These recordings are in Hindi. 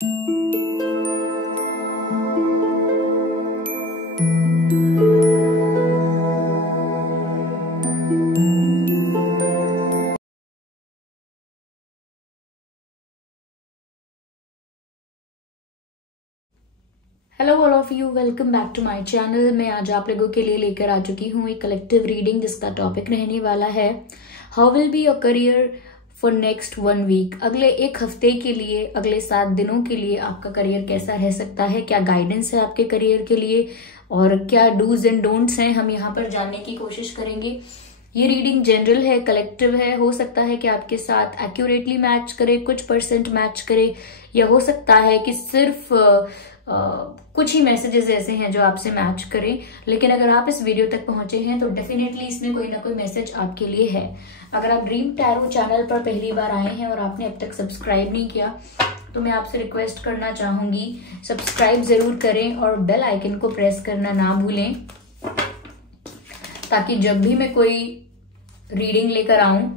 Hello all of you, welcome back to my channel. मैं आज आप लोगों के लिए लेकर आ चुकी हूँ एक कलेक्टिव रीडिंग जिसका टॉपिक रहने वाला है how will be your career for next 1 week. अगले 1 हफ्ते के लिए, अगले 7 दिनों के लिए आपका करियर कैसा रह सकता है, क्या गाइडेंस है आपके करियर के लिए और क्या डूज एंड डोंट्स हैं, हम यहाँ पर जानने की कोशिश करेंगे। ये रीडिंग जनरल है, कलेक्टिव है। हो सकता है कि आपके साथ एक्यूरेटली मैच करे, कुछ परसेंट मैच करे, या हो सकता है कि सिर्फ कुछ ही मैसेजेस ऐसे हैं जो आपसे मैच करें। लेकिन अगर आप इस वीडियो तक पहुंचे हैं तो डेफिनेटली इसमें कोई ना कोई मैसेज आपके लिए है। अगर आप ड्रीम टैरो चैनल पर पहली बार आए हैं और आपने अब तक सब्सक्राइब नहीं किया तो मैं आपसे रिक्वेस्ट करना चाहूंगी, सब्सक्राइब जरूर करें और बेल आइकन को प्रेस करना ना भूलें, ताकि जब भी मैं कोई रीडिंग लेकर आऊं,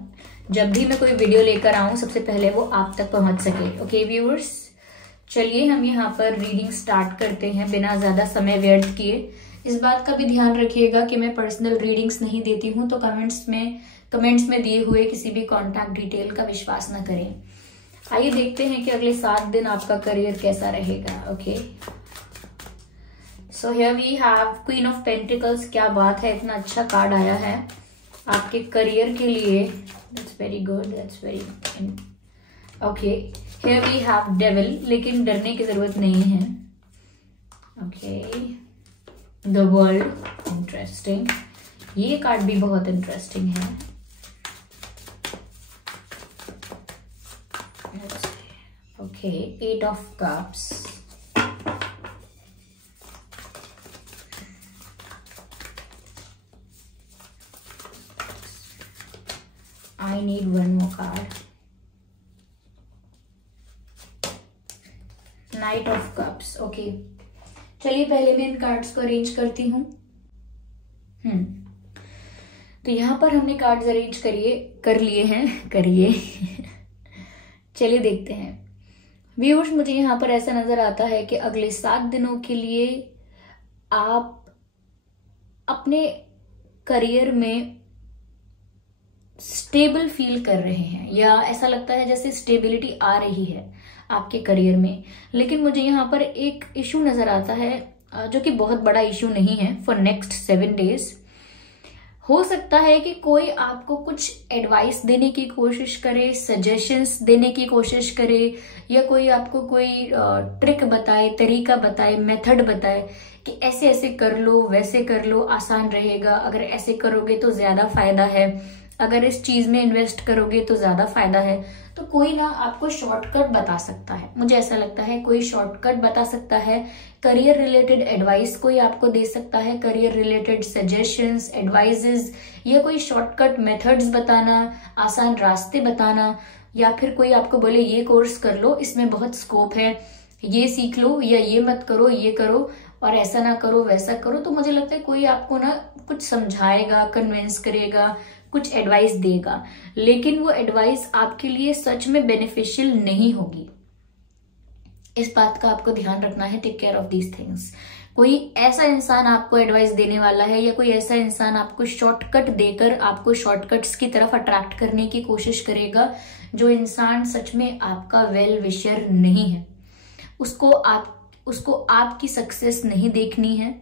जब भी मैं कोई वीडियो लेकर आऊं, सबसे पहले वो आप तक पहुंच सके। ओके व्यूअर्स, चलिए हम यहाँ पर रीडिंग स्टार्ट करते हैं बिना ज्यादा समय व्यर्थ किए। इस बात का भी ध्यान रखिएगा कि मैं पर्सनल रीडिंग्स नहीं देती हूँ, तो कमेंट्स में दिए हुए किसी भी कॉन्टैक्ट डिटेल का विश्वास न करें। आइए देखते हैं कि अगले 7 दिन आपका करियर कैसा रहेगा। Okay, so here we have queen of pentacles. क्या बात है, इतना अच्छा कार्ड आया है आपके करियर के लिए। That's very good, that's very okay. Here we have devil, लेकिन डरने की जरूरत नहीं है। Okay, the world, interesting। ये कार्ड भी बहुत इंटरेस्टिंग है। Okay, 8 of cups। I need one more card। Night of cups. Okay, चलिए पहले मैं इन कार्ड्स को अरेंज करती हूँ। तो यहाँ पर हमने कार्ड्स अरेंज कर लिए हैं चलिए देखते हैं। व्यूअर्स, मुझे यहाँ पर ऐसा नजर आता है कि अगले 7 दिनों के लिए आप अपने करियर में स्टेबल फील कर रहे हैं, या ऐसा लगता है जैसे स्टेबिलिटी आ रही है आपके करियर में। लेकिन मुझे यहाँ पर एक इशू नजर आता है जो कि बहुत बड़ा इशू नहीं है। फॉर नेक्स्ट 7 डेज हो सकता है कि कोई आपको कुछ एडवाइस देने की कोशिश करे, सजेशंस देने की कोशिश करे, या कोई आपको कोई ट्रिक बताए, तरीका बताए, मेथड बताए कि ऐसे ऐसे कर लो, वैसे कर लो, आसान रहेगा, अगर ऐसे करोगे तो ज्यादा फायदा है, अगर इस चीज में इन्वेस्ट करोगे तो ज्यादा फायदा है। तो कोई ना आपको शॉर्टकट बता सकता है, मुझे ऐसा लगता है कोई शॉर्टकट बता सकता है, करियर रिलेटेड एडवाइस कोई आपको दे सकता है, करियर रिलेटेड सजेशंस, एडवाइजेस, या कोई शॉर्टकट मेथड्स बताना, आसान रास्ते बताना, या फिर कोई आपको बोले ये कोर्स कर लो, इसमें बहुत स्कोप है, ये सीख लो, या ये मत करो, ये करो, और ऐसा ना करो, वैसा करो। तो मुझे लगता है कोई आपको ना कुछ समझाएगा, कन्विंस करेगा, कुछ एडवाइस देगा, लेकिन वो एडवाइस आपके लिए सच में बेनिफिशियल नहीं होगी। इस बात का आपको ध्यान रखना है। Take care of these things. कोई ऐसा इंसान आपको एडवाइस देने वाला है, या कोई ऐसा इंसान आपको शॉर्टकट देकर आपको शॉर्टकट्स की तरफ अट्रैक्ट करने की कोशिश करेगा, जो इंसान सच में आपका वेल विशर नहीं है। उसको आपकी सक्सेस नहीं देखनी है,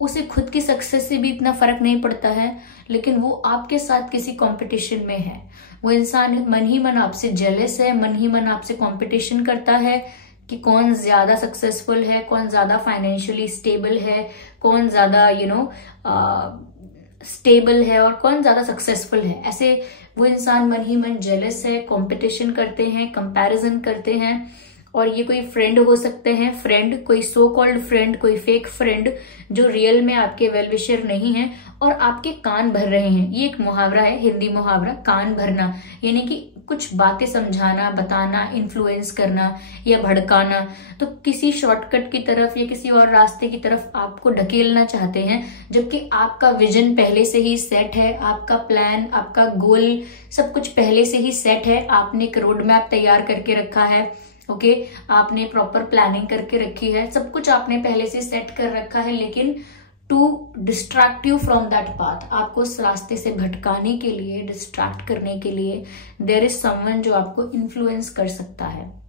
उसे खुद की सक्सेस से भी इतना फर्क नहीं पड़ता है, लेकिन वो आपके साथ किसी कंपटीशन में है। वो इंसान मन ही मन आपसे जेलस है, मन ही मन आपसे कंपटीशन करता है कि कौन ज्यादा सक्सेसफुल है, कौन ज्यादा फाइनेंशियली स्टेबल है, कौन ज्यादा स्टेबल है और कौन ज्यादा सक्सेसफुल है। ऐसे वो इंसान मन ही मन जेलस है, कंपटीशन करते हैं, कंपैरिजन करते हैं। और ये कोई फ्रेंड हो सकते हैं, फ्रेंड, कोई सो कॉल्ड फ्रेंड, कोई फेक फ्रेंड जो रियल में आपके वेल विशर नहीं है और आपके कान भर रहे हैं। ये एक मुहावरा है, हिंदी मुहावरा, कान भरना, यानी कि कुछ बातें समझाना, बताना, इन्फ्लुएंस करना या भड़काना। तो किसी शॉर्टकट की तरफ या किसी और रास्ते की तरफ आपको ढकेलना चाहते हैं, जबकि आपका विजन पहले से ही सेट है, आपका प्लान, आपका गोल, सब कुछ पहले से ही सेट है। आपने एक रोड मैप तैयार करके रखा है, ओके, आपने प्रॉपर प्लानिंग करके रखी है, सब कुछ आपने पहले से सेट कर रखा है, लेकिन to distract you from that path, आपको उस रास्ते से भटकाने के लिए, डिस्ट्रैक्ट करने के लिए देयर इज समवन जो आपको इन्फ्लुएंस कर सकता है।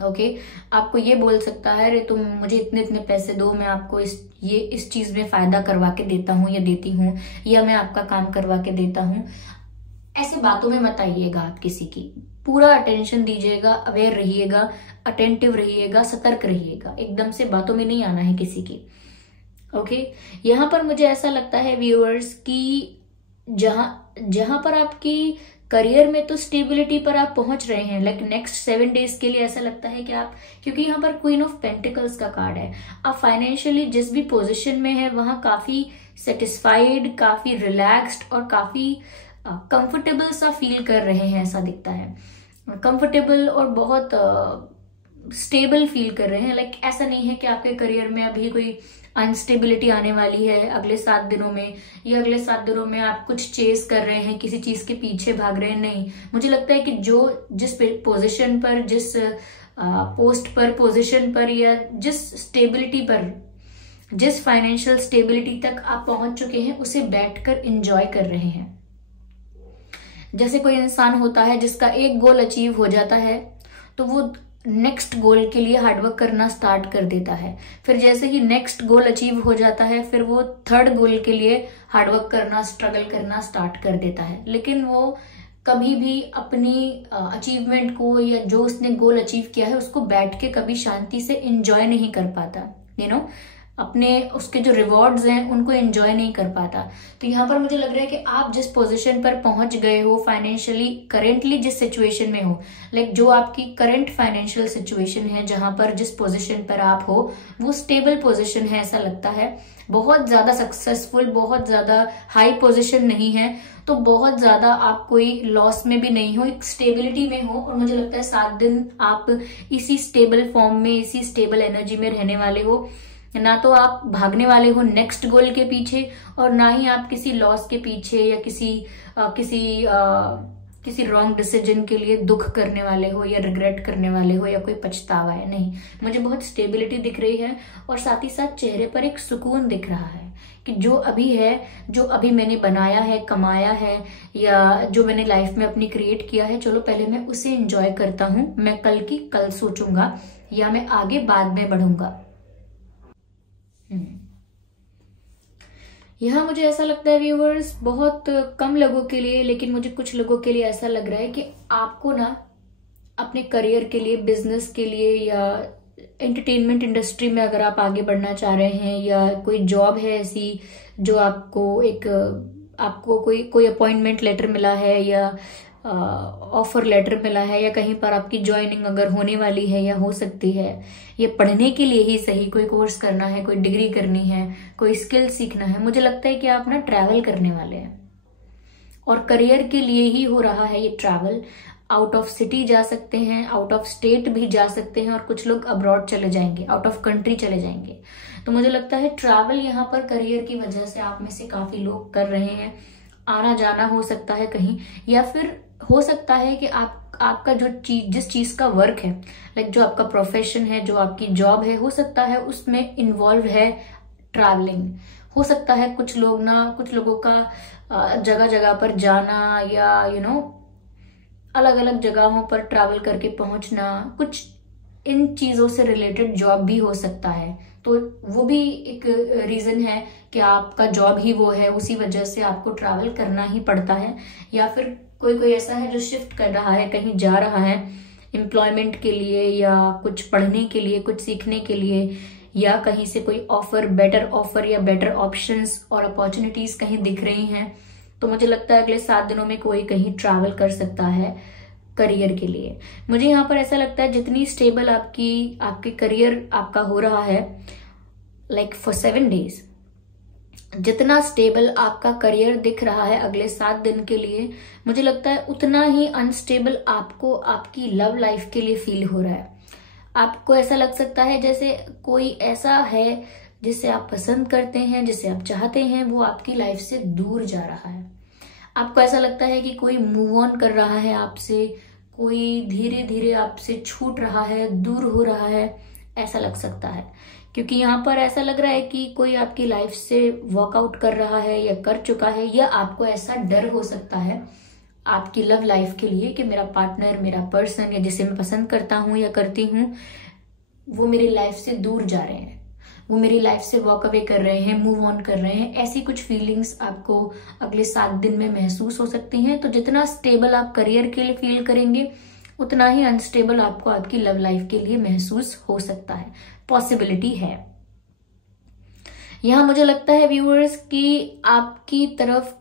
ओके, आपको ये बोल सकता है, अरे तुम मुझे इतने इतने पैसे दो, मैं आपको इस चीज में फायदा करवा के देता हूँ या देती हूँ, या मैं आपका काम करवा के देता हूँ। ऐसे बातों में मत आइएगा आप किसी की, पूरा अटेंशन दीजिएगा, अवेयर रहिएगा, अटेंटिव रहिएगा, सतर्क रहिएगा, एकदम से बातों में नहीं आना है किसी की। ओके, यहाँ पर मुझे ऐसा लगता है व्यूअर्स कि जहां पर आपकी करियर में तो स्टेबिलिटी पर आप पहुंच रहे हैं, लाइक नेक्स्ट 7 डेज के लिए ऐसा लगता है कि आप, क्योंकि यहाँ पर क्वीन ऑफ पेंटिकल्स का कार्ड है, आप फाइनेंशियली जिस भी पोजीशन में है वहां काफी सेटिस्फाइड, काफी रिलैक्स्ड और काफी कंफर्टेबल सा फील कर रहे हैं, ऐसा दिखता है। कंफर्टेबल और बहुत स्टेबल फील कर रहे हैं। लाइक ऐसा नहीं है कि आपके करियर में अभी कोई अनस्टेबिलिटी आने वाली है अगले 7 दिनों में, या अगले 7 दिनों में आप कुछ चेस कर रहे हैं, किसी चीज के पीछे भाग रहे हैं। नहीं, मुझे लगता है कि जिस पोजीशन पर, जिस पोस्ट पर, पोजीशन पर, या जिस स्टेबिलिटी पर, जिस फाइनेंशियल स्टेबिलिटी तक आप पहुंच चुके हैं, उसे बैठकर एंजॉय कर रहे हैं। जैसे कोई इंसान होता है जिसका एक गोल अचीव हो जाता है तो वो नेक्स्ट गोल के लिए हार्डवर्क करना स्टार्ट कर देता है, फिर जैसे ही नेक्स्ट गोल अचीव हो जाता है फिर वो थर्ड गोल के लिए हार्डवर्क करना, स्ट्रगल करना स्टार्ट कर देता है, लेकिन वो कभी भी अपनी अचीवमेंट को, या जो उसने गोल अचीव किया है उसको बैठ के कभी शांति से एंजॉय नहीं कर पाता, यू नो, अपने उसके जो रिवॉर्ड्स हैं उनको एंजॉय नहीं कर पाता। तो यहाँ पर मुझे लग रहा है कि आप जिस पोजीशन पर पहुंच गए हो फाइनेंशियली, करेंटली जिस सिचुएशन में हो, लाइक जो आपकी करंट फाइनेंशियल सिचुएशन है, जहां पर जिस पोजीशन पर आप हो वो स्टेबल पोजीशन है, ऐसा लगता है। बहुत ज्यादा सक्सेसफुल, बहुत ज्यादा हाई पोजीशन नहीं है, तो बहुत ज्यादा आप कोई लॉस में भी नहीं हो, एक स्टेबिलिटी में हो। और मुझे लगता है 7 दिन आप इसी स्टेबल फॉर्म में, इसी स्टेबल एनर्जी में रहने वाले हो। ना तो आप भागने वाले हो नेक्स्ट गोल के पीछे, और ना ही आप किसी लॉस के पीछे या किसी रॉन्ग डिसीजन के लिए दुख करने वाले हो, या रिग्रेट करने वाले हो, या कोई पछतावा है। नहीं, मुझे बहुत स्टेबिलिटी दिख रही है, और साथ ही साथ चेहरे पर एक सुकून दिख रहा है कि जो अभी है, जो अभी मैंने बनाया है, कमाया है, या जो मैंने लाइफ में अपनी क्रिएट किया है, चलो पहले मैं उसे एंजॉय करता हूँ, मैं कल की कल सोचूंगा, या मैं आगे बाद में बढ़ूंगा। यहाँ मुझे ऐसा लगता है व्यूअर्स, बहुत कम लोगों के लिए, लेकिन मुझे कुछ लोगों के लिए ऐसा लग रहा है कि आपको ना अपने करियर के लिए, बिजनेस के लिए, या एंटरटेनमेंट इंडस्ट्री में अगर आप आगे बढ़ना चाह रहे हैं, या कोई जॉब है ऐसी जो आपको कोई अपॉइंटमेंट लेटर मिला है, या ऑफर लेटर मिला है, या कहीं पर आपकी ज्वाइनिंग अगर होने वाली है या हो सकती है, ये पढ़ने के लिए ही सही, कोई कोर्स करना है, कोई डिग्री करनी है, कोई स्किल सीखना है, मुझे लगता है कि आप ना ट्रैवल करने वाले हैं, और करियर के लिए ही हो रहा है ये ट्रैवल। आउट ऑफ सिटी जा सकते हैं, आउट ऑफ स्टेट भी जा सकते हैं, और कुछ लोग अब्रॉड चले जाएंगे, आउट ऑफ कंट्री चले जाएंगे। तो मुझे लगता है ट्रैवल यहाँ पर करियर की वजह से आप में से काफी लोग कर रहे हैं। आना जाना हो सकता है कहीं, या फिर हो सकता है कि आपका जिस चीज का वर्क है, लाइक जो आपका प्रोफेशन है, जो आपकी जॉब है, हो सकता है उसमें इन्वॉल्व है ट्रैवलिंग। हो सकता है कुछ लोगों का जगह जगह पर जाना, या अलग अलग जगहों पर ट्रैवल करके पहुंचना, कुछ इन चीजों से रिलेटेड जॉब भी हो सकता है। तो वो भी एक रीजन है कि आपका जॉब ही वो है, उसी वजह से आपको ट्रैवल करना ही पड़ता है। या फिर कोई ऐसा है जो शिफ्ट कर रहा है, कहीं जा रहा है एम्प्लॉयमेंट के लिए, या कुछ पढ़ने के लिए, कुछ सीखने के लिए, या कहीं से कोई बेटर ऑफर या बेटर ऑप्शंस और अपॉर्चुनिटीज कहीं दिख रही हैं। तो मुझे लगता है अगले 7 दिनों में कोई कहीं ट्रैवल कर सकता है करियर के लिए। मुझे यहाँ पर ऐसा लगता है जितनी स्टेबल आपकी करियर आपका हो रहा है, लाइक फॉर 7 डेज, जितना स्टेबल आपका करियर दिख रहा है अगले 7 दिन के लिए, मुझे लगता है उतना ही अनस्टेबल आपको आपकी लव लाइफ के लिए फील हो रहा है। आपको ऐसा लग सकता है जैसे कोई ऐसा है जिसे आप पसंद करते हैं, जिसे आप चाहते हैं, वो आपकी लाइफ से दूर जा रहा है। आपको ऐसा लगता है कि कोई मूव ऑन कर रहा है आपसे, कोई धीरे धीरे आपसे छूट रहा है, दूर हो रहा है, ऐसा लग सकता है। क्योंकि यहाँ पर ऐसा लग रहा है कि कोई आपकी लाइफ से वॉकआउट कर रहा है या कर चुका है, या आपको ऐसा डर हो सकता है आपकी लव लाइफ के लिए कि मेरा पार्टनर, मेरा पर्सन, या जिसे मैं पसंद करता हूँ या करती हूँ, वो मेरी लाइफ से दूर जा रहे हैं, वो मेरी लाइफ से वॉक अवे कर रहे हैं, मूव ऑन कर रहे हैं। ऐसी कुछ फीलिंग्स आपको अगले 7 दिन में महसूस हो सकती हैं। तो जितना स्टेबल आप करियर के लिए फील करेंगे, उतना ही अनस्टेबल आपको आपकी लव लाइफ के लिए महसूस हो सकता है, पॉसिबिलिटी है। यहां मुझे लगता है व्यूअर्स कि आपकी तरफ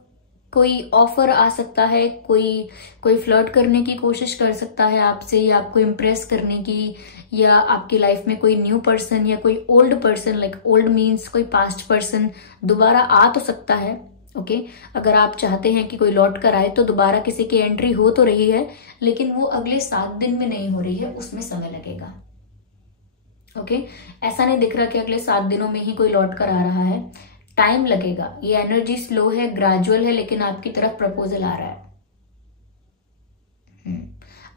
कोई ऑफर आ सकता है, कोई फ्लर्ट करने की कोशिश कर सकता है आपसे, या आपको इम्प्रेस करने की, या आपकी लाइफ में कोई न्यू पर्सन या कोई old person, like old means कोई पास्ट पर्सन दोबारा आ तो सकता है। ओके, अगर आप चाहते हैं कि कोई लौट कर आए तो दोबारा किसी की एंट्री हो तो रही है, लेकिन वो अगले 7 दिन में नहीं हो रही है, उसमें समय लगेगा। ओके, ऐसा नहीं दिख रहा कि अगले 7 दिनों में ही कोई लौट कर आ रहा है, टाइम लगेगा। ये एनर्जी स्लो है, ग्रेजुअल है, लेकिन आपकी तरफ प्रपोजल आ रहा है।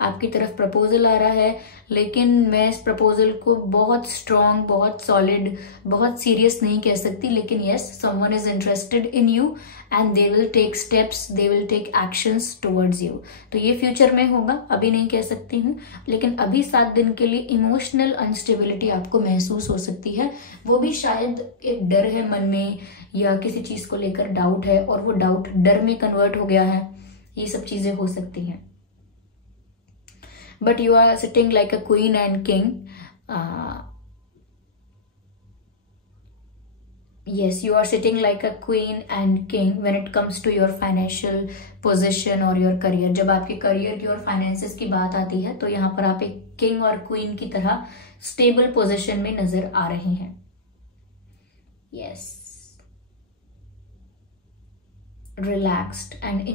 आपकी तरफ प्रपोजल आ रहा है, लेकिन मैं इस प्रपोजल को बहुत स्ट्रॉन्ग, बहुत सॉलिड, बहुत सीरियस नहीं कह सकती, लेकिन yes, someone is interested in you and they will take steps, they will take actions towards you. तो ये फ्यूचर में होगा, अभी नहीं कह सकती हूँ, लेकिन अभी 7 दिन के लिए इमोशनल अनस्टेबिलिटी आपको महसूस हो सकती है। वो भी शायद एक डर है मन में, या किसी चीज को लेकर डाउट है और वो डाउट डर में कन्वर्ट हो गया है, ये सब चीजें हो सकती हैं। But you are sitting like a queen and king. Yes, you are sitting like a queen and king when it comes to your financial position or your career. जब आपके करियर की और फाइनेंसेस की बात आती है, तो यहाँ पर आप एक किंग और क्वीन की तरह स्टेबल पोजीशन में नजर आ रहे हैं। Yes, relaxed and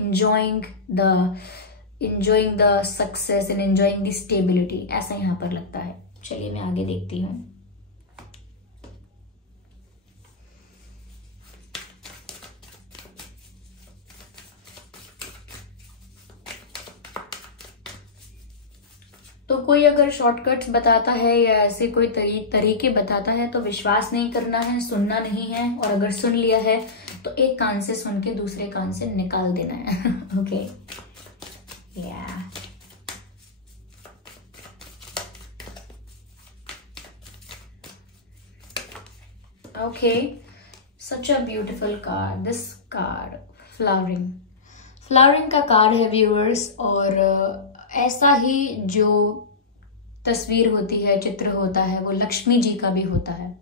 enjoying the success and enjoying the stability, ऐसा यहाँ पर लगता है। चलिए मैं आगे देखती हूँ। तो कोई अगर शॉर्टकट्स बताता है या ऐसे कोई तरीके बताता है तो विश्वास नहीं करना है, सुनना नहीं है, और अगर सुन लिया है तो एक कान से सुन के दूसरे कान से निकाल देना है। Okay, yeah. Okay, such a beautiful card. This card, flowering का कार्ड है व्यूअर्स, और ऐसा ही जो तस्वीर होती है, चित्र होता है, वो लक्ष्मी जी का भी होता है।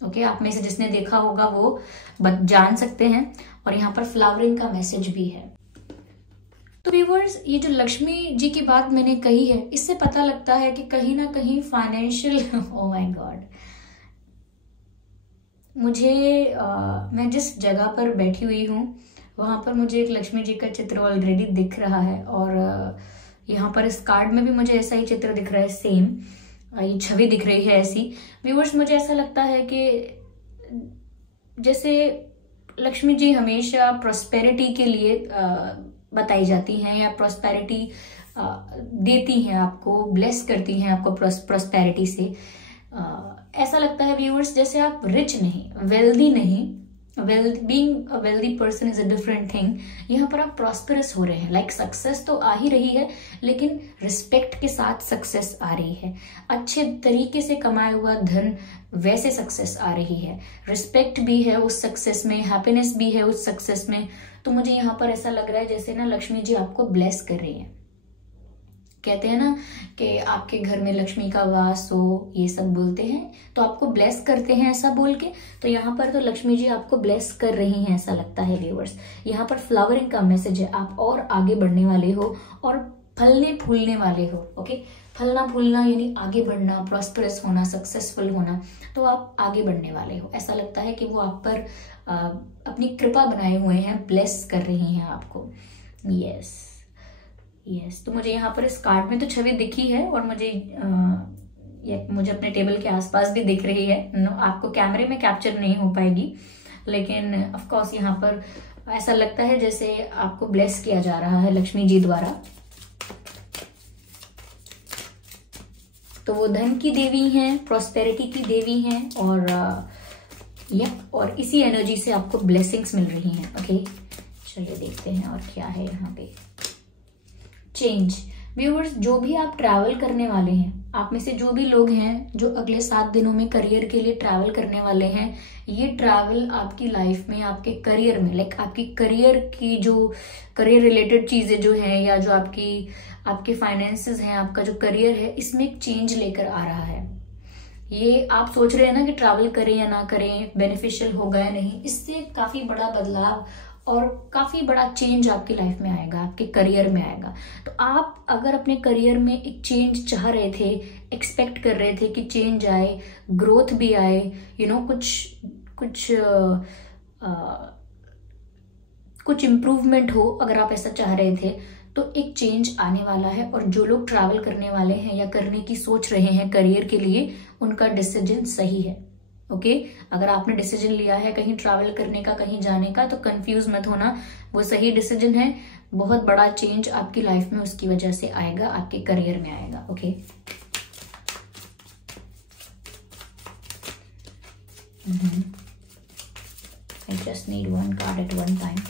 ओके, आप में से जिसने देखा होगा वो जान सकते हैं, और यहाँ पर फ्लावरिंग का मैसेज भी है। तो व्यूअर्स, ये जो लक्ष्मी जी की बात मैंने कही है, इससे पता लगता है कि कहीं ना कहीं फाइनेंशियल ओ माय गॉड, मैं जिस जगह पर बैठी हुई हूँ वहां पर मुझे एक लक्ष्मी जी का चित्र ऑलरेडी दिख रहा है, और यहाँ पर इस कार्ड में भी मुझे ऐसा ही चित्र दिख रहा है, सेम ये छवि दिख रही है ऐसी। व्यूअर्स, मुझे ऐसा लगता है कि जैसे लक्ष्मी जी हमेशा प्रोस्पेरिटी के लिए बताई जाती हैं, या प्रोस्पेरिटी देती हैं आपको, ब्लेस करती हैं आपको प्रोस्पेरिटी से। ऐसा लगता है व्यूअर्स जैसे आप रिच नहीं, वेल्दी नहीं, being a wealthy person is a different thing. यहाँ पर आप प्रॉस्परस हो रहे हैं, लाइक सक्सेस तो आ ही रही है, लेकिन रिस्पेक्ट के साथ सक्सेस आ रही है। अच्छे तरीके से कमाया हुआ धन, वैसे सक्सेस आ रही है, रिस्पेक्ट भी है उस सक्सेस में, हैप्पीनेस भी है उस सक्सेस में। तो मुझे यहाँ पर ऐसा लग रहा है जैसे ना लक्ष्मी जी आपको ब्लेस कर रही है। कहते हैं ना कि आपके घर में लक्ष्मी का वास हो, ये सब बोलते हैं, तो आपको ब्लेस करते हैं ऐसा बोल के। तो यहाँ पर तो लक्ष्मी जी आपको ब्लेस कर रही हैं, ऐसा लगता है व्यूअर्स। यहाँ पर फ्लावरिंग का मैसेज है, आप और आगे बढ़ने वाले हो और फलने फूलने वाले हो। ओके, फलना फूलना यानी आगे बढ़ना, प्रॉस्परस होना, सक्सेसफुल होना, तो आप आगे बढ़ने वाले हो। ऐसा लगता है कि वो आप पर अपनी कृपा बनाए हुए हैं, ब्लेस कर रही हैं आपको। यस, तो मुझे यहाँ पर इस कार्ड में तो छवि दिखी है, और मुझे अपने टेबल के आसपास भी दिख रही है। आपको कैमरे में कैप्चर नहीं हो पाएगी, लेकिन ऑफ कोर्स यहाँ पर ऐसा लगता है जैसे आपको ब्लेस किया जा रहा है लक्ष्मी जी द्वारा। तो वो धन की देवी हैं, प्रॉस्पेरिटी की देवी हैं, और इसी एनर्जी से आपको ब्लेसिंग्स मिल रही हैं। ओके, चलिए देखते हैं और क्या है यहाँ पे। चेंज। व्यूअर्स, जो भी आप ट्रैवल करने वाले हैं, आप में से जो भी लोग हैं जो अगले 7 दिनों में करियर के लिए ट्रैवल करने वाले हैं, ये ट्रैवल आपकी लाइफ में, आपके करियर में, लाइक आपकी करियर की जो करियर रिलेटेड चीजें जो है, या जो आपके फाइनेंसेस हैं, आपका जो करियर है, इसमें एक चेंज लेकर आ रहा है। ये आप सोच रहे हैं ना कि ट्रैवल करें या ना करें, बेनिफिशियल होगा या नहीं, इससे काफी बड़ा बदलाव और काफी बड़ा चेंज आपकी लाइफ में आएगा, आपके करियर में आएगा। तो आप अगर अपने करियर में एक चेंज चाह रहे थे, एक्सपेक्ट कर रहे थे कि चेंज आए, ग्रोथ भी आए, कुछ इम्प्रूवमेंट हो, अगर आप ऐसा चाह रहे थे, तो एक चेंज आने वाला है। और जो लोग ट्रैवल करने वाले हैं या करने की सोच रहे हैं करियर के लिए, उनका डिसीजन सही है। ओके, अगर आपने डिसीजन लिया है कहीं ट्रैवल करने का, कहीं जाने का, तो कंफ्यूज मत होना, वो सही डिसीजन है। बहुत बड़ा चेंज आपकी लाइफ में उसकी वजह से आएगा, आपके करियर में आएगा। Okay, I just need one card at one time.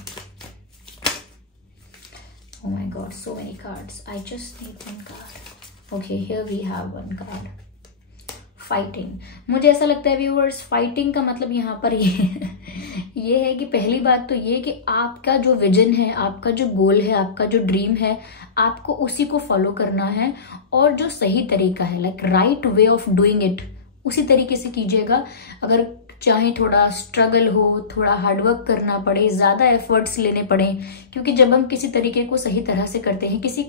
Oh my god, so many cards. I just need one card. Okay, here we have one card. Fighting. मुझे ऐसा लगता है व्यूअर्स, फाइटिंग का मतलब यहाँ पर ये है कि पहली बात तो ये कि आपका जो विजन है, आपका जो गोल है, आपका जो ड्रीम है, आपको उसी को फॉलो करना है। और जो सही तरीका है, like right way of doing it, उसी तरीके से कीजिएगा। अगर चाहे थोड़ा स्ट्रगल हो, थोड़ा हार्डवर्क करना पड़े, ज्यादा एफर्ट्स लेने पड़े, क्योंकि जब हम किसी तरीके को सही तरह से करते हैं, किसी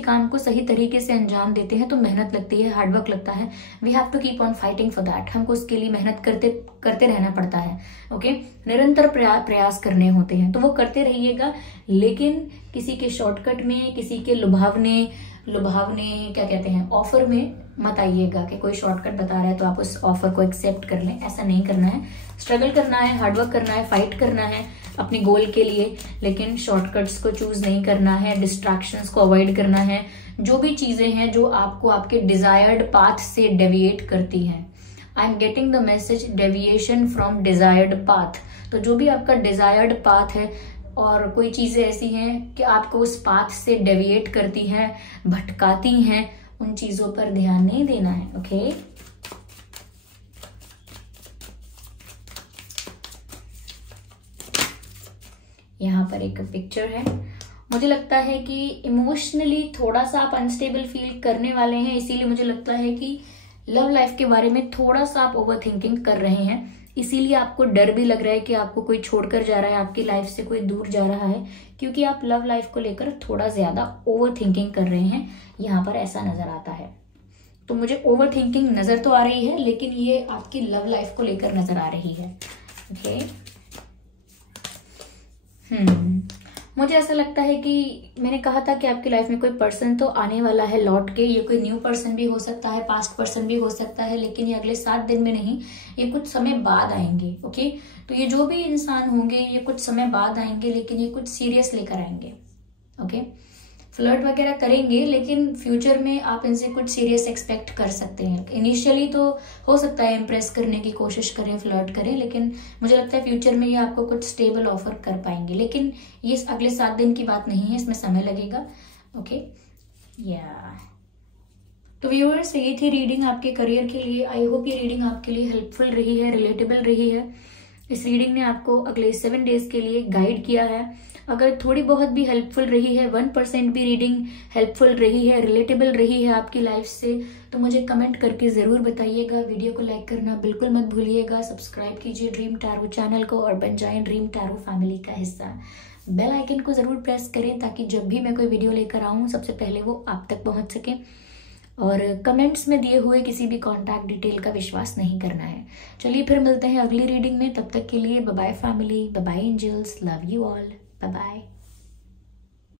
काम को सही तरीके से अंजाम देते हैं, तो मेहनत लगती है, हार्डवर्क लगता है। We have to keep on fighting for that. हमको उसके लिए मेहनत करते रहना पड़ता है। ओके, निरंतर प्रयास करने होते हैं, तो वो करते रहिएगा। लेकिन किसी के शॉर्टकट में, किसी के लुभावने क्या कहते हैं, ऑफर में मत आइएगा कि कोई शॉर्टकट बता रहा है तो आप उस ऑफर को एक्सेप्ट कर लें। ऐसा नहीं करना है। स्ट्रगल करना है, हार्डवर्क करना है, फाइट करना है अपने गोल के लिए, लेकिन शॉर्टकट्स को चूज नहीं करना है, डिस्ट्रैक्शंस को अवॉइड करना है। जो भी चीजें हैं जो आपको आपके डिजायर्ड पाथ से डेविएट करती हैं, I am getting the message deviation from desired path. तो जो भी आपका डिजायर्ड पाथ है, और कोई चीजें ऐसी हैं कि आपको उस पाथ से डेविएट करती हैं, भटकाती हैं, उन चीजों पर ध्यान नहीं देना है। ओके, यहाँ पर एक पिक्चर है। मुझे लगता है कि इमोशनली थोड़ा सा आप अनस्टेबल फील करने वाले हैं, इसीलिए मुझे लगता है कि लव लाइफ के बारे में थोड़ा सा आप ओवर थिंकिंग कर रहे हैं। इसीलिए आपको डर भी लग रहा है कि आपको कोई छोड़कर जा रहा है, आपकी लाइफ से कोई दूर जा रहा है, क्योंकि आप लव लाइफ को लेकर थोड़ा ज्यादा ओवर थिंकिंग कर रहे हैं। यहाँ पर ऐसा नजर आता है। तो मुझे ओवर थिंकिंग नजर तो आ रही है, लेकिन ये आपकी लव लाइफ को लेकर नजर आ रही है। ओके, मुझे ऐसा लगता है कि मैंने कहा था कि आपकी लाइफ में कोई पर्सन तो आने वाला है लौट के। ये कोई न्यू पर्सन भी हो सकता है, पास्ट पर्सन भी हो सकता है, लेकिन ये अगले 7 दिन में नहीं, ये कुछ समय बाद आएंगे। ओके, तो ये जो भी इंसान होंगे ये कुछ समय बाद आएंगे, लेकिन ये कुछ सीरियस लेकर आएंगे। ओके, फ्लर्ट वगैरह करेंगे, लेकिन फ्यूचर में आप इनसे कुछ सीरियस एक्सपेक्ट कर सकते हैं। इनिशियली तो हो सकता है इम्प्रेस करने की कोशिश करें, फ्लर्ट करें, लेकिन मुझे लगता है फ्यूचर में ये आपको कुछ स्टेबल ऑफर कर पाएंगे। लेकिन ये अगले 7 दिन की बात नहीं है, इसमें समय लगेगा। ओके, तो व्यूअर्स, ये थी रीडिंग आपके करियर के लिए। आई होप ये रीडिंग आपके लिए हेल्पफुल रही है, रिलेटेबल रही है। इस रीडिंग ने आपको अगले 7 डेज के लिए गाइड किया है। अगर थोड़ी बहुत भी हेल्पफुल रही है, 1% भी रीडिंग हेल्पफुल रही है, रिलेटेबल रही है आपकी लाइफ से, तो मुझे कमेंट करके जरूर बताइएगा। वीडियो को लाइक करना बिल्कुल मत भूलिएगा। सब्सक्राइब कीजिए ड्रीम टैरो चैनल को और बन जाएं ड्रीम टैरो फैमिली का हिस्सा। बेल आइकन को जरूर प्रेस करें ताकि जब भी मैं कोई वीडियो लेकर आऊं सबसे पहले वो आप तक पहुंच सके। और कमेंट्स में दिए हुए किसी भी कॉन्टैक्ट डिटेल का विश्वास नहीं करना है। चलिए फिर मिलते हैं अगली रीडिंग में। तब तक के लिए bye bye family, bye bye angels, love you all, bye bye.